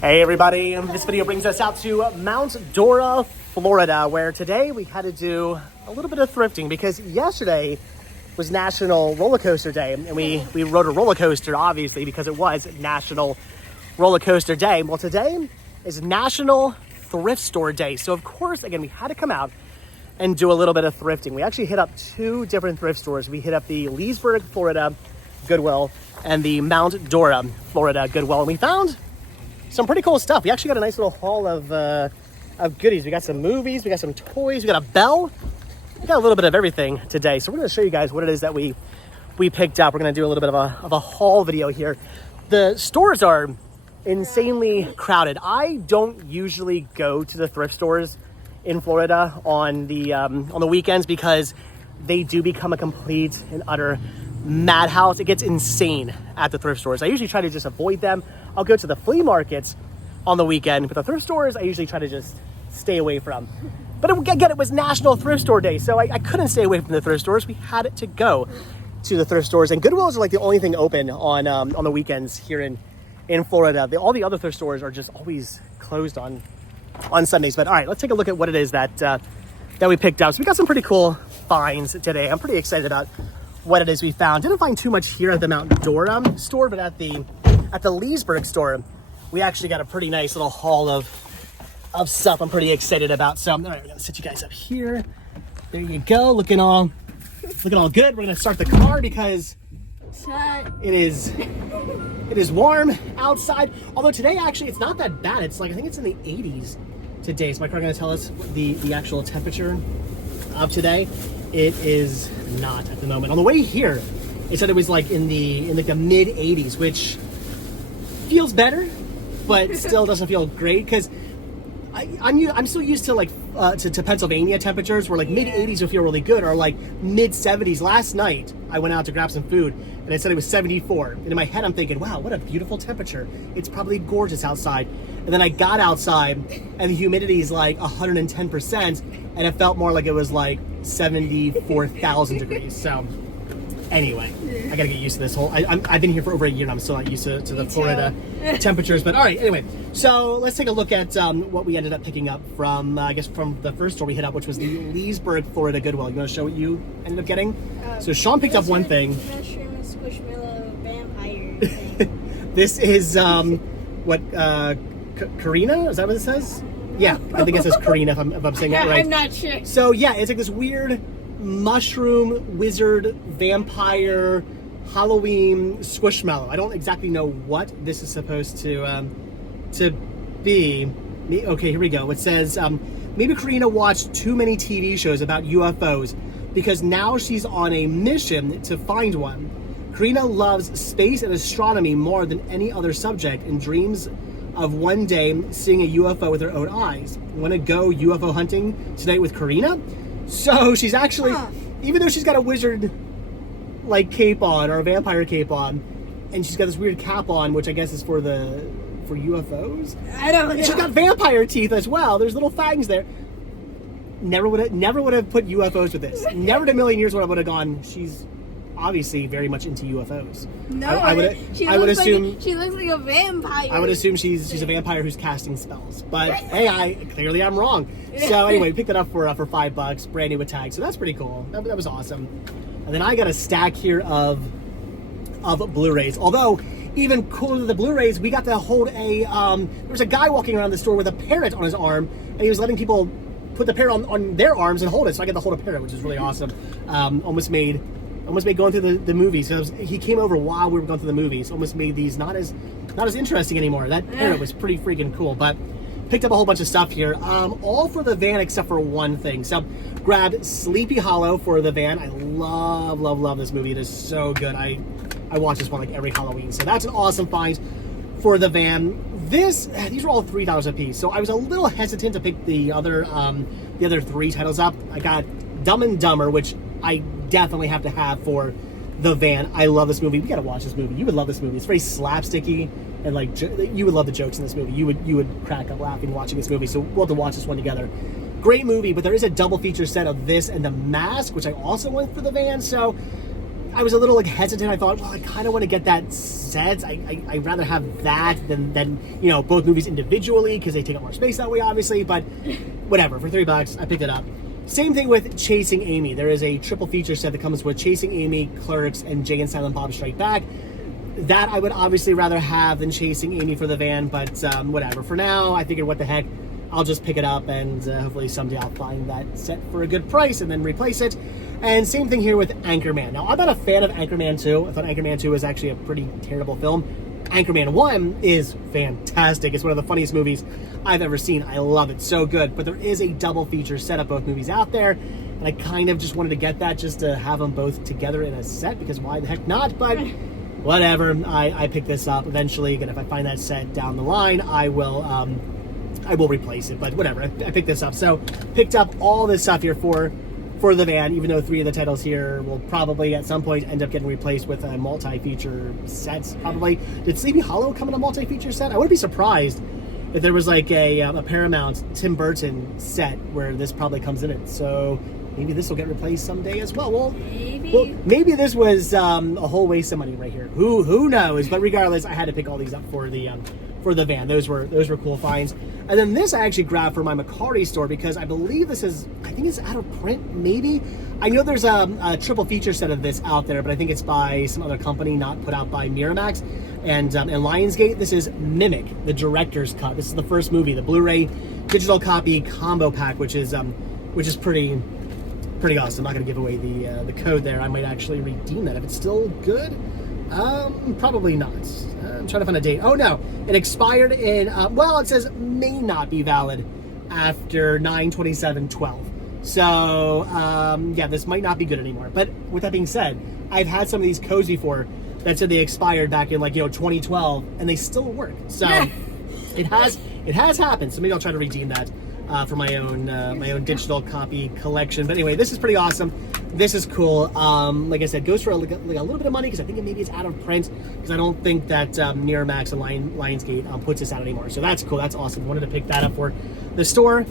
Hey everybody, this video brings us out to Mount Dora, Florida, where today we had to do a little bit of thrifting because yesterday was National Roller Coaster Day, and we rode a roller coaster, obviously, because it was National Roller Coaster Day. Well, today is National Thrift Store Day, so of course, again, we had to come out and do a little bit of thrifting. We actually hit up two different thrift stores. We hit up the Leesburg, Florida Goodwill and the Mount Dora, Florida Goodwill, and we found some pretty cool stuff. We actually got a nice little haul of goodies. We got some movies, we got some toys, we got a bell. We got a little bit of everything today. So we're gonna show you guys what it is that we picked up. We're gonna do a little bit of a haul video here. The stores are insanely crowded. I don't usually go to the thrift stores in Florida on the weekends because they do become a complete and utter madhouse. It gets insane at the thrift stores. I usually try to just avoid them. I'll go to the flea markets on the weekend, but the thrift stores I usually try to just stay away from. But again, it was National Thrift Store Day, so I couldn't stay away from the thrift stores. We had to go to the thrift stores, and Goodwills are like the only thing open on the weekends here in Florida. All the other thrift stores are just always closed on Sundays. But all right, let's take a look at what it is that we picked up. So we got some pretty cool finds today. I'm pretty excited about what it is we found. Didn't find too much here at the Mount Dora store, but at the Leesburg store, we actually got a pretty nice little haul of stuff I'm pretty excited about. So all right, we're gonna set you guys up here. There you go, looking all good. We're gonna start the car because it is warm outside. Although today actually it's not that bad. It's like I think it's in the 80s today. Is my car gonna tell us the actual temperature of today? It is not at the moment. On the way here, it said it was like in the mid 80s, which feels better, but still doesn't feel great because I'm still used to like to Pennsylvania temperatures where like mid 80s will feel really good, or like mid 70s. Last night I went out to grab some food and it said it was 74, and in my head I'm thinking, wow, what a beautiful temperature. It's probably gorgeous outside. And then I got outside and the humidity is like 110%, and it felt more like it was like 74,000 degrees. So anyway, I gotta get used to this whole, I've been here for over a year and I'm still not used to the Florida temperatures. But all right, anyway, so let's take a look at what we ended up picking up from, from the first store we hit up, which was the Leesburg, Florida Goodwill. You wanna show what you ended up getting? So Sean picked up one thing. Mushroom squishmallow vampire thing. This is, Karina? Is that what it says? Yeah, I think it says Karina if I'm saying that right. I'm not sure. So yeah, it's like this weird mushroom wizard vampire Halloween squishmallow. I don't exactly know what this is supposed to be. Okay, here we go. It says maybe Karina watched too many TV shows about UFOs because now she's on a mission to find one. Karina loves space and astronomy more than any other subject and dreams of one day seeing a UFO with her own eyes. Want to go UFO hunting tonight with Karina? So she's actually, even though she's got a wizard like cape on, or a vampire cape on, and she's got this weird cap on, which I guess is for UFOs. I don't know. And she's got vampire teeth as well. There's little fangs there. Never would have put UFOs with this. Never in a million years would I would have gone. She's obviously very much into UFOs. No, I would assume she looks like a vampire. I would assume she's a vampire who's casting spells. But hey, I'm wrong. So anyway, we picked it up for $5, brand new with tags. So that's pretty cool. That was awesome. And then I got a stack here of Blu-rays. Although even cooler than the Blu-rays, we got to hold there was a guy walking around the store with a parrot on his arm, and he was letting people put the parrot on their arms and hold it. So I got to hold a parrot, which is really awesome. Almost made going through the movies. So he came over while we were going through the movies. Almost made these not as interesting anymore. That parrot was pretty freaking cool. But picked up a whole bunch of stuff here, all for the van except for one thing. So grabbed Sleepy Hollow for the van. I love this movie. It is so good. I watch this one like every Halloween. So that's an awesome find for the van. These were all $3 a piece. So I was a little hesitant to pick the other three titles up. I got Dumb and Dumber, which I definitely have to have for the van. I love this movie. We gotta watch this movie. You would love this movie. It's very slapsticky, and like you would love the jokes in this movie. You would crack up laughing watching this movie. So we'll have to watch this one together. Great movie, but there is a double feature set of this and The Mask, which I also went for the van. So I was a little like hesitant. I thought, well, I kind of want to get that set. I'd rather have that than you know, both movies individually because they take up more space that way, obviously. But whatever, for $3, I picked it up. Same thing with Chasing Amy. There is a triple feature set that comes with Chasing Amy, Clerks, and Jay and Silent Bob Strike Back. That I would obviously rather have than Chasing Amy for the van, but whatever. For now, I figured, what the heck, I'll just pick it up, and hopefully someday I'll find that set for a good price and then replace it. And same thing here with Anchorman. Now, I'm not a fan of Anchorman 2. I thought Anchorman 2 was actually a pretty terrible film. Anchorman 1 is fantastic. It's one of the funniest movies I've ever seen. I love it. So good. But there is a double feature set of both movies out there. And I kind of just wanted to get that just to have them both together in a set, because why the heck not? But whatever. I picked this up eventually. Again, if I find that set down the line, I will replace it. But whatever. I picked this up. So picked up all this stuff here for the van, even though 3 of the titles here will probably at some point end up getting replaced with multi-feature sets, probably. Did Sleepy Hollow come in a multi-feature set? I wouldn't be surprised if there was like a Paramount Tim Burton set where this probably comes in it. So maybe this will get replaced someday as well. Well, maybe this was a whole waste of money right here. Who knows? But regardless, I had to pick all these up for the van. Those were cool finds. And then this I actually grabbed for my Mercari store because I believe this is, I think it's out of print, maybe. I know there's a triple feature set of this out there, but I think it's by some other company, not put out by Miramax and Lionsgate. This is Mimic, the director's cut. This is the first movie, the Blu-ray digital copy combo pack, which is pretty awesome. I'm not going to give away the code there. I might actually redeem that if it's still good. Probably not. I'm trying to find a date. Oh no, it expired in, well, it says may not be valid after 9/27/12. So, yeah, this might not be good anymore. But with that being said, I've had some of these codes before that said they expired back in 2012 and they still work. So it has happened. So maybe I'll try to redeem that for my own digital copy collection. But anyway, this is pretty awesome. This is cool. Like I said, goes for a little bit of money because I think maybe it's out of print, because I don't think that Miramax and Lionsgate puts this out anymore. So that's cool. That's awesome. Wanted to pick that up for the store.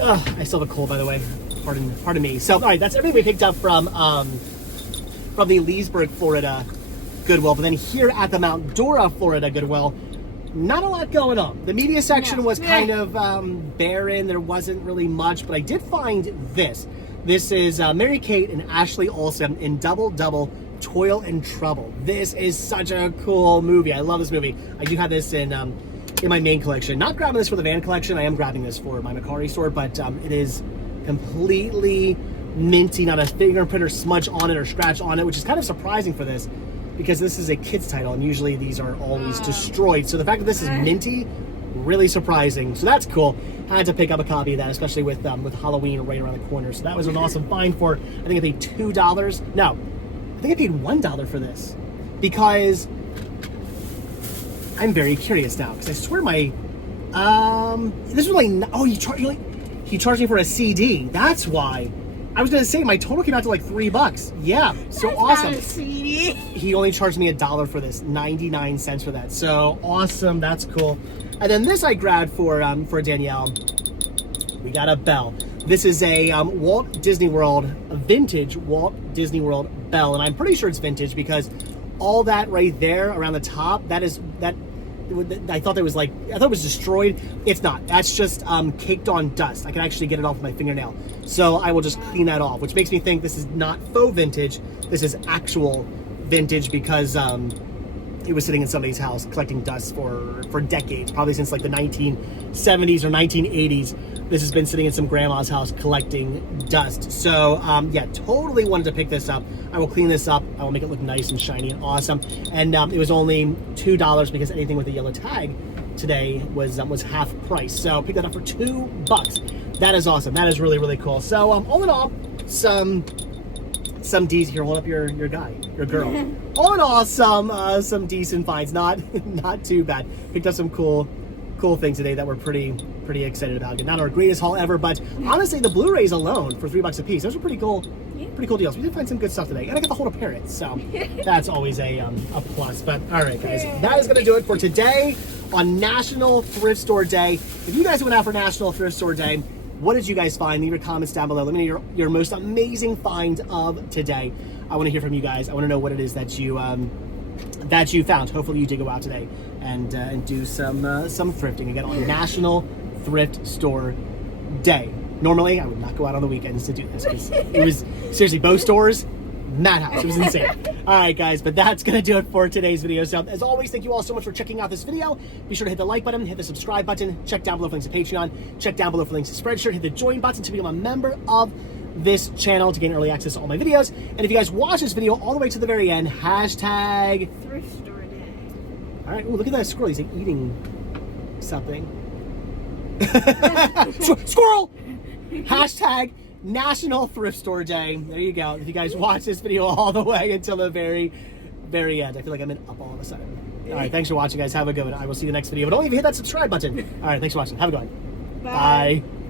I still have a cold, by the way. Pardon me. So all right, that's everything we picked up from the Leesburg, Florida Goodwill. But then here at the Mount Dora, Florida Goodwill, not a lot going on. The media section was kind of barren. There wasn't really much, but I did find this. This is Mary-Kate and Ashley Olsen in Double Double Toil and Trouble. This is such a cool movie. I love this movie. I do have this in my main collection. Not grabbing this for the van collection. I am grabbing this for my Mercari store, but it is completely minty, not a fingerprint or smudge on it or scratch on it, which is kind of surprising for this, because this is a kid's title and usually these are always destroyed. So the fact that this is minty, really surprising. So that's cool. Had to pick up a copy of that, especially with Halloween right around the corner. So that was an awesome find for, I think I paid $2. No, I think I paid $1 for this, because I'm very curious now, because I swear my this was like, oh, he charged me for a CD. That's why. I was gonna say my total came out to like $3. Yeah, so That's awesome. not a CD. He only charged me $1 for this, 99 cents for that. So awesome, that's cool. And then this I grabbed for Danielle. We got a bell. This is a Walt Disney World, a vintage Walt Disney World bell, and I'm pretty sure it's vintage because all that right there around the top, I thought it was destroyed. It's not. That's just caked on dust. I can actually get it off with my fingernail. So I will just clean that off, which makes me think this is not faux vintage. This is actual vintage, because it was sitting in somebody's house collecting dust for decades, probably since like the 1970s or 1980s. This has been sitting in some grandma's house collecting dust. So yeah, totally wanted to pick this up. I will clean this up. I will make it look nice and shiny and awesome. And it was only $2 because anything with a yellow tag today was half price. So pick that up for $2. That is awesome. That is really, really cool. So all in all, some D's here. Hold up your guy, your girl. All in all, some decent finds. Not too bad. Picked up some cool things today that we're pretty excited about. Not our greatest haul ever, but honestly, the Blu-rays alone for $3 a piece, those are pretty cool. Pretty cool deals. We did find some good stuff today, and I got to hold a parrot, so that's always a plus. But all right, guys, that is going to do it for today on National Thrift Store Day. If you guys went out for National Thrift Store Day, what did you guys find? Leave your comments down below. Let me know your most amazing find of today. I want to hear from you guys. I want to know what it is that you found. Hopefully you did go out today and do some thrifting again on National Thrift Store Day. Normally, I would not go out on the weekends to do this because it was seriously both stores, madhouse. It was insane. All right, guys, but that's gonna do it for today's video. So, as always, thank you all so much for checking out this video. Be sure to hit the like button, hit the subscribe button, check down below for links to Patreon, check down below for links to Spreadshirt, hit the join button to become a member of this channel to gain early access to all my videos. And if you guys watch this video all the way to the very end, hashtag Thrift Store Day. All right, ooh, look at that squirrel. He's like eating something. Squirrel! Hashtag National Thrift Store Day. There you go. If you guys watch this video all the way until the very, very end. I feel like I'm up all of a sudden. All right, thanks for watching, guys. Have a good one. I will see you in the next video. But don't even hit that subscribe button. All right, thanks for watching. Have a good one. Bye. Bye.